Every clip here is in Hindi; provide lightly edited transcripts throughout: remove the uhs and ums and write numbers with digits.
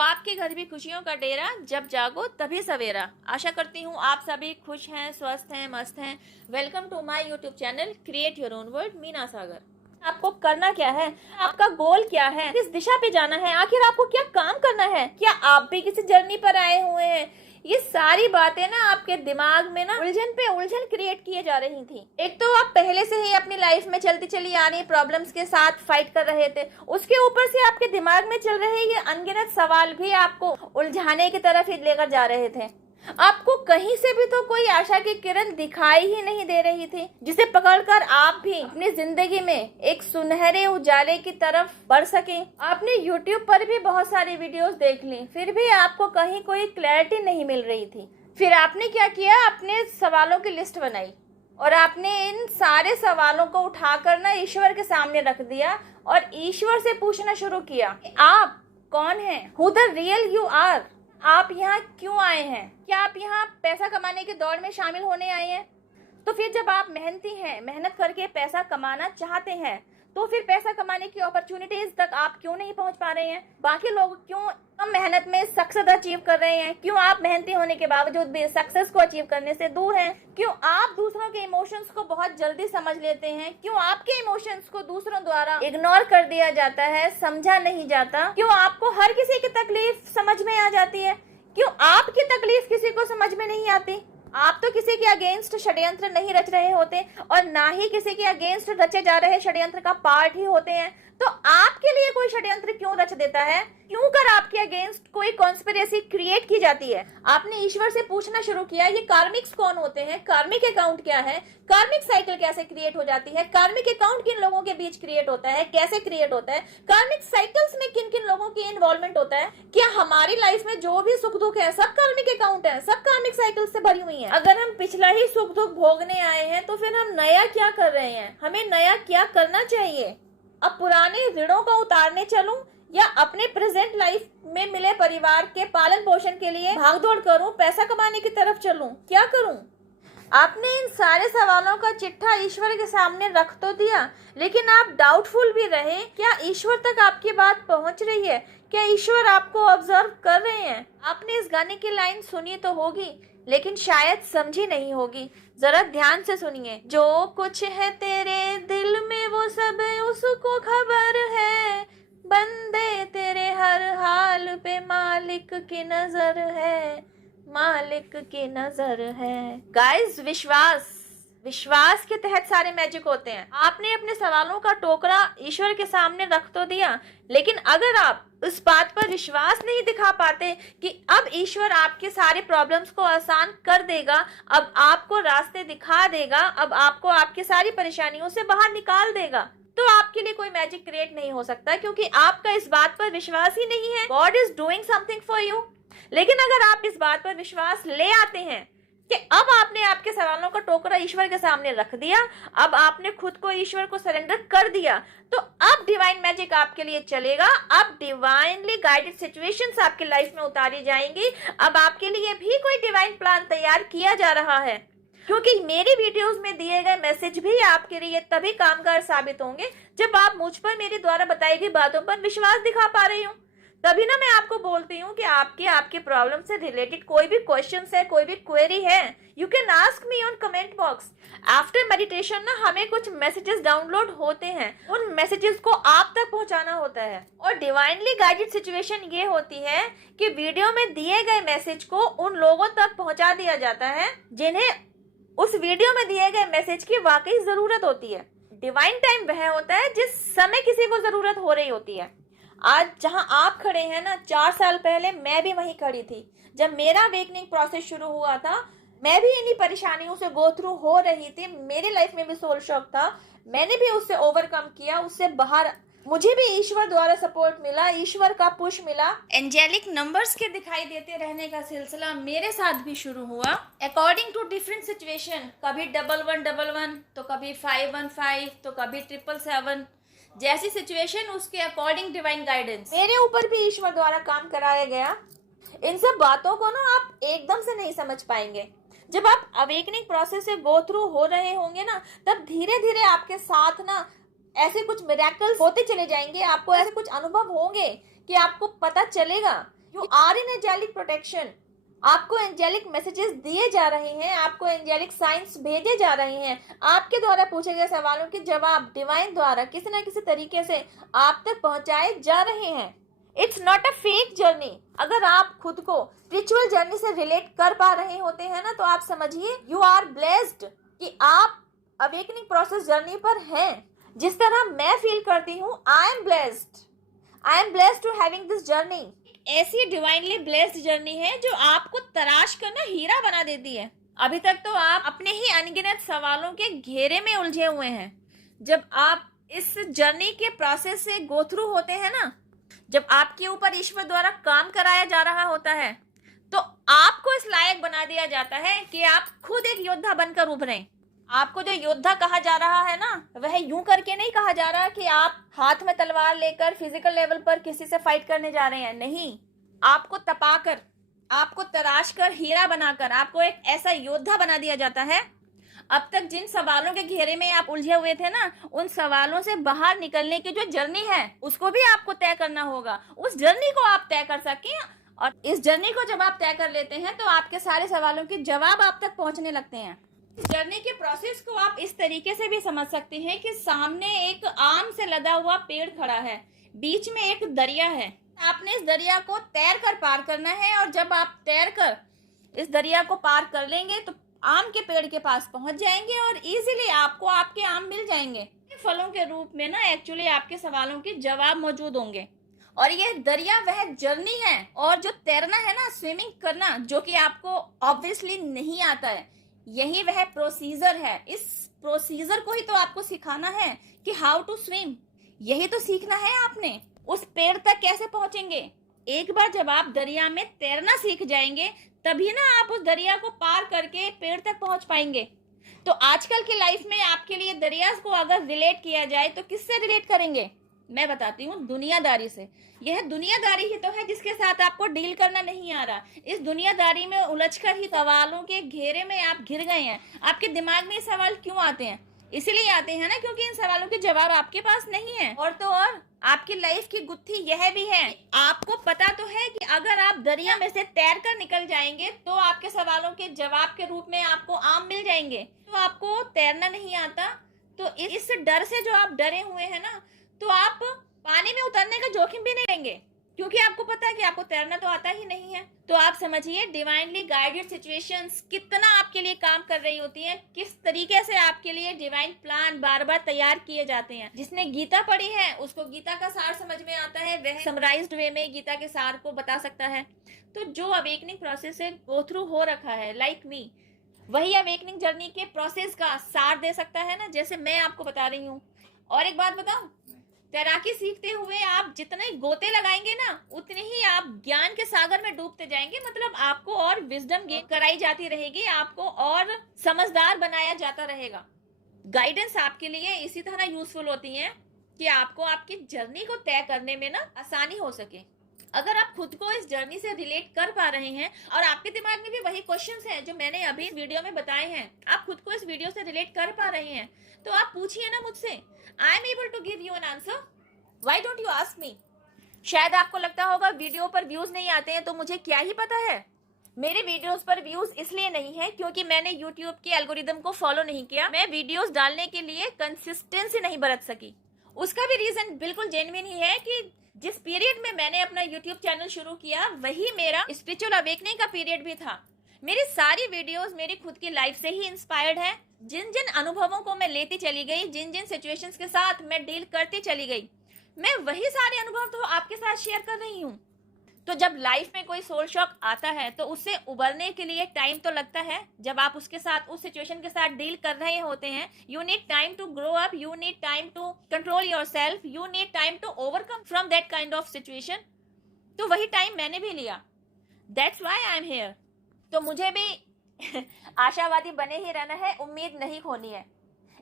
आपके घर भी खुशियों का डेरा, जब जागो तभी सवेरा। आशा करती हूँ आप सभी खुश हैं, स्वस्थ हैं, मस्त हैं। Welcome to my YouTube channel create your own world, Meena Sagar. आपको करना क्या है, आपका गोल क्या है, किस दिशा पे जाना है, आखिर आपको क्या काम करना है, क्या आप भी किसी जर्नी पर आए हुए हैं, ये सारी बातें ना आपके दिमाग में ना उलझन पे उलझन क्रिएट किए जा रही थी। एक तो आप पहले से ही अपनी लाइफ में चलती चली आ रही प्रॉब्लम्स के साथ फाइट कर रहे थे, उसके ऊपर से आपके दिमाग में चल रहे ये अनगिनत सवाल भी आपको उलझाने की तरफ ही लेकर जा रहे थे। आपको कहीं से भी तो कोई आशा की किरण दिखाई ही नहीं दे रही थी, जिसे पकड़कर आप भी अपनी जिंदगी में एक सुनहरे उजाले की तरफ बढ़ सके। आपने YouTube पर भी बहुत सारी वीडियोस देख ली, फिर भी आपको कहीं कोई क्लैरिटी नहीं मिल रही थी। फिर आपने क्या किया, अपने सवालों की लिस्ट बनाई और आपने इन सारे सवालों को उठाकर ना ईश्वर के सामने रख दिया और ईश्वर से पूछना शुरू किया, आप कौन हैं, who the real you are. आप यहाँ क्यों आए हैं? क्या आप यहाँ पैसा कमाने की दौड़ में शामिल होने आए हैं? तो फिर जब आप मेहनती हैं, मेहनत करके पैसा कमाना चाहते हैं, तो फिर पैसा कमाने की अपॉर्चुनिटीज तक आप क्यों नहीं पहुंच पा रहे हैं? बाकी लोग क्यों कम मेहनत में सक्सेस अचीव कर रहे हैं? क्यों आप मेहनती होने के बावजूद भी सक्सेस को अचीव करने से दूर हैं? क्यों आप दूसरों के इमोशंस को बहुत जल्दी समझ लेते हैं? क्यों आपके इमोशंस को दूसरों द्वारा इग्नोर कर दिया जाता है, समझा नहीं जाता? क्यों आपको हर किसी की तकलीफ समझ में आ जाती है? क्यों आपकी तकलीफ किसी को समझ में नहीं आती? आप तो किसी के अगेंस्ट षड्यंत्र नहीं रच रहे होते और ना ही किसी के अगेंस्ट रचे जा रहे षड्यंत्र का पार्ट ही होते हैं। तो आपके लिए कोई षड्यंत्र क्यों रच देता है? क्यों कर आपके अगेंस्ट कोई कॉन्स्पिरेसी क्रिएट की जाती है? आपने ईश्वर से पूछना शुरू किया, ये कार्मिक्स कौन होते हैं, कार्मिक अकाउंट क्या है, कार्मिक साइकिल कैसे क्रिएट हो जाती है, कार्मिक अकाउंट किन लोगों के बीच क्रिएट होता है, कैसे क्रिएट होता है, कार्मिक साइकिल्स में किन किन लोगों की इन्वॉल्वमेंट होता है, क्या हमारी लाइफ में जो भी सुख दुख है सब कार्मिक अकाउंट है, सब कार्मिक साइकिल से भरी हुई है। अगर हम पिछला ही सुख दुख भोगने आए हैं तो फिर हम नया क्या कर रहे हैं? हमें नया क्या करना चाहिए? अब पुराने ऋणों को उतारने चलूं या अपने प्रेजेंट लाइफ में मिले परिवार के पालन पोषण के लिए भागदौड़ करूं, पैसा कमाने की तरफ चलूं, क्या करूं? आपने इन सारे सवालों का चिट्ठा ईश्वर के सामने रख तो दिया, लेकिन आप डाउटफुल भी रहे। क्या ईश्वर तक आपकी बात पहुंच रही है? क्या ईश्वर आपको ऑब्जर्व कर रहे हैं? आपने इस गाने की लाइन सुनी तो होगी, लेकिन शायद समझी नहीं होगी। जरा ध्यान से सुनिए। जो कुछ है तेरे दिल में वो सब उसको खबर है, बंदे तेरे हर हाल पे मालिक की नजर है, मालिक की नजर है। गाइस, विश्वास के तहत सारे मैजिक होते हैं। आपने अपने सवालों का टोकरा ईश्वर के सामने रख तो दिया, लेकिन अगर आप उस बात पर विश्वास नहीं दिखा पाते कि अब ईश्वर आपके सारे प्रॉब्लम्स को आसान कर देगा, अब आपको रास्ते दिखा देगा, अब आपको आपकी सारी परेशानियों से बाहर निकाल देगा, तो आपके लिए कोई मैजिक क्रिएट नहीं हो सकता, क्योंकि आपका इस बात पर विश्वास ही नहीं है। God is doing something for you. लेकिन अगर आप इस बात पर विश्वास ले आते हैं कि अब आपने आपके सवालों का टोकरा ईश्वर के सामने रख दिया, अब आपने खुद को ईश्वर को सरेंडर कर दिया, तो अब डिवाइन मैजिक आपके लिए चलेगा। अब डिवाइनली गाइडेड सिचुएशंस आपकी लाइफ में उतारी जाएंगी। अब आपके लिए भी कोई डिवाइन प्लान तैयार किया जा रहा है, क्योंकि मेरी वीडियोस में दिए गए मैसेज भी आपके लिए तभी कामगार साबित होंगे जब आप मुझ पर मेरे द्वारा बताई गई बातों पर विश्वास दिखा पा रही हूँ। तभी ना मैं आपको बोलती हूँ कि आपके प्रॉब्लम से रिलेटेड कोई भी क्वेश्चन है, कोई भी क्वेरी है, you can ask me on comment box. After meditation ना हमें कुछ मैसेजेस डाउनलोड होते हैं, उन मैसेजेस को आप तक पहुंचाना होता है। और डिवाइनली गाइडेड सिचुएशन ये होती है कि वीडियो में दिए गए मैसेज को उन लोगों तक पहुंचा दिया जाता है जिन्हें उस वीडियो में दिए गए मैसेज की वाकई जरूरत होती है। डिवाइन टाइम वह होता है जिस समय किसी को जरूरत हो रही होती है। आज जहां आप खड़े हैं ना, 4 साल पहले मैं भी वहीं खड़ी थी। जब मेरा अवेकनिंग प्रोसेस शुरू हुआ था, मैं भी इन्हीं परेशानियों से गो थ्रू हो रही थी। मेरी लाइफ में भी सोल शॉक था, मैंने भी उससे ओवरकम किया, उससे बाहर मुझे भी ईश्वर द्वारा सपोर्ट मिला, ईश्वर का पुश मिला। एंजेलिक नंबर्स के दिखाई देते रहने का सिलसिला मेरे साथ भी शुरू हुआ। अकॉर्डिंग टू डिफरेंट सिचुएशन, कभी 1111 तो कभी 515 तो कभी 777, जैसी सिचुएशन उसके अकॉर्डिंग डिवाइन गाइडेंस मेरे ऊपर भी ईश्वर द्वारा काम कराया गया। इन सब बातों को ना आप एकदम से नहीं समझ पाएंगे। जब आप अवेकनिंग प्रोसेस से गो थ्रू हो रहे होंगे ना, तब धीरे धीरे आपके साथ ना ऐसे कुछ मिरेकल्स होते चले जाएंगे। आपको ऐसे कुछ अनुभव होंगे कि आपको पता चलेगा you are in angelic protection. आपको एंजेलिक मैसेजेस दिए जा रहे हैं, आपको एंजेलिक साइंस भेजे जा रहे हैं, आपके द्वारा पूछे गए सवालों के जवाब डिवाइन द्वारा किसी ना किसी तरीके से आप तक पहुंचाए जा रहे हैं। It's not a fake journey. अगर आप खुद को स्पिरिचुअल जर्नी से रिलेट कर पा रहे होते हैं ना, तो आप समझिए यू आर ब्लेस्ड कि आप अवेकनिंग प्रोसेस जर्नी पर हैं। जिस तरह मैं फील करती हूँ, I am blessed to having this journey. ऐसी डिवाइनली ब्लेस्ड जर्नी है जो आपको तराश कर ना हीरा बना देती है। अभी तक तो आप अपने ही अनगिनत सवालों के घेरे में उलझे हुए हैं। जब आप इस जर्नी के प्रोसेस से गो थ्रू होते हैं ना, जब आपके ऊपर ईश्वर द्वारा काम कराया जा रहा होता है, तो आपको इस लायक बना दिया जाता है कि आप खुद एक योद्धा बनकर उभरें। आपको जो योद्धा कहा जा रहा है ना, वह यूं करके नहीं कहा जा रहा कि आप हाथ में तलवार लेकर फिजिकल लेवल पर किसी से फाइट करने जा रहे हैं। नहीं, आपको तपाकर, आपको तराश कर, हीरा बनाकर आपको एक ऐसा योद्धा बना दिया जाता है। अब तक जिन सवालों के घेरे में आप उलझे हुए थे ना, उन सवालों से बाहर निकलने की जो जर्नी है उसको भी आपको तय करना होगा। उस जर्नी को आप तय कर सकें, और इस जर्नी को जब आप तय कर लेते हैं तो आपके सारे सवालों के जवाब आप तक पहुंचने लगते हैं। इस जर्नी के प्रोसेस को आप इस तरीके से भी समझ सकते हैं कि सामने एक आम से लदा हुआ पेड़ खड़ा है, बीच में एक दरिया है। आपने इस दरिया को तैर कर पार करना है, और जब आप तैर कर इस दरिया को पार कर लेंगे तो आम के पेड़ के पास पहुंच जाएंगे और इजीली आपको आपके आम मिल जाएंगे। फलों के रूप में ना एक्चुअली आपके सवालों के जवाब मौजूद होंगे। और ये दरिया वह जर्नी है, और जो तैरना है ना, स्विमिंग करना, जो कि आपको ऑब्वियसली नहीं आता है, यही वह प्रोसीजर है। इस प्रोसीजर को ही तो आपको सिखाना है कि हाउ टू स्विम। यही तो सीखना है आपने। उस पेड़ तक कैसे पहुंचेंगे? एक बार जब आप दरिया में तैरना सीख जाएंगे, तभी ना आप उस दरिया को पार करके पेड़ तक पहुंच पाएंगे। तो आजकल की लाइफ में आपके लिए दरिया को अगर रिलेट किया जाए तो किससे रिलेट करेंगे? मैं बताती हूँ, दुनियादारी से। यह दुनियादारी ही तो है जिसके साथ आपको डील करना नहीं आ रहा। इस दुनियादारी में उलझकर ही सवालों के घेरे में आप घिर गए हैं। आपके दिमाग में ये सवाल क्यों आते हैं? इसीलिए आते हैं ना क्योंकि इन सवालों के जवाब आपके पास नहीं है। और तो और आपकी लाइफ की गुत्थी यह भी है, आपको पता तो है कि अगर आप दरिया में से तैर कर निकल जाएंगे तो आपके सवालों के जवाब के रूप में आपको आम मिल जाएंगे। तो आपको तैरना नहीं आता, तो इस डर से जो आप डरे हुए हैं ना, तो आप पानी में उतरने का जोखिम भी नहीं लेंगे, क्योंकि आपको पता है कि आपको तैरना तो आता ही नहीं है। तो आप समझिए डिवाइनली गाइडेड सिचुएशंस कितना आपके लिए काम कर रही होती हैं, किस तरीके से आपके लिए डिवाइन प्लान बार बार तैयार किए जाते हैं। जिसने गीता पढ़ी है उसको गीता का सार समझ में आता है, वह समराइज्ड वे में गीता के सार को बता सकता है। तो जो अवेकनिंग प्रोसेस से गो थ्रू हो रखा है लाइक मी, वही अवेकनिंग जर्नी के प्रोसेस का सार दे सकता है ना, जैसे मैं आपको बता रही हूँ। और एक बात बताऊं, तैराकी सीखते हुए आप जितने गोते लगाएंगे ना, उतने ही आप ज्ञान के सागर में डूबते जाएंगे। मतलब आपको और विजडम गेन कराई जाती रहेगी, आपको और समझदार बनाया जाता रहेगा। गाइडेंस आपके लिए इसी तरह यूजफुल होती है कि आपको आपकी जर्नी को तय करने में ना आसानी हो सके। अगर आप खुद को इस जर्नी से रिलेट कर पा रहे हैं और आपके दिमाग में भी वही क्वेश्चंस हैं जो मैंने अभी वीडियो में बताए हैं, आप खुद को इस वीडियो से रिलेट कर पा रहे हैं, तो आप पूछिए ना मुझसे। I am able to give you an answer, why don't you ask me. शायद आपको लगता होगा वीडियो पर व्यूज नहीं आते हैं, तो मुझे क्या ही पता है। मेरे वीडियोस पर व्यूज इसलिए नहीं है क्योंकि मैंने यूट्यूब के एल्गोरिदम को फॉलो नहीं किया। मैं वीडियोस डालने के लिए कंसिस्टेंसी नहीं बरत सकी। उसका भी रीजन बिल्कुल जेन्युइन ही है कि जिस पीरियड में मैंने अपना यूट्यूब चैनल शुरू किया, वही मेरा स्पिरिचुअल अवेकनिंग का पीरियड भी था। मेरी सारी वीडियोस मेरी खुद की लाइफ से ही इंस्पायर्ड है। जिन जिन अनुभवों को मैं लेती चली गई, जिन जिन सिचुएशंस के साथ मैं डील करती चली गई, मैं वही सारे अनुभव तो आपके साथ शेयर कर रही हूँ। तो जब लाइफ में कोई सोल शॉक आता है तो उससे उबरने के लिए टाइम तो लगता है। जब आप उसके साथ, उस सिचुएशन के साथ डील कर रहे होते हैं, you need time to grow up, you need time to control yourself, you need time to overcome from that kind of situation. तो वही टाइम मैंने भी लिया। That's why I am here. तो मुझे भी आशावादी बने ही रहना है, उम्मीद नहीं खोनी है।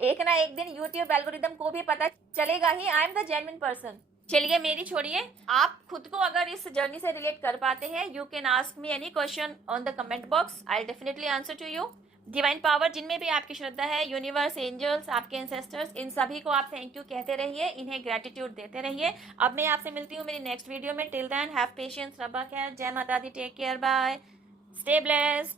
एक ना एक दिन यूट्यूब एल्गोरिदम को भी पता चलेगा ही I am the genuine person. चलिए मेरी छोड़िए, आप खुद को अगर इस जर्नी से रिलेट कर पाते हैं, you can ask me any question on the comment box, I will definitely answer to you. Divine power जिनमें भी आपकी श्रद्धा है, यूनिवर्स, एंजल्स, आपके एंसेस्टर्स, इन सभी को आप थैंक यू कहते रहिए, इन्हें ग्रेटिट्यूड देते रहिए। अब मैं आपसे मिलती हूँ मेरी नेक्स्ट वीडियो में। टिल देन हैव पेशेंस, रब्बा खैर, जय माता दी, take care, bye, stay blessed.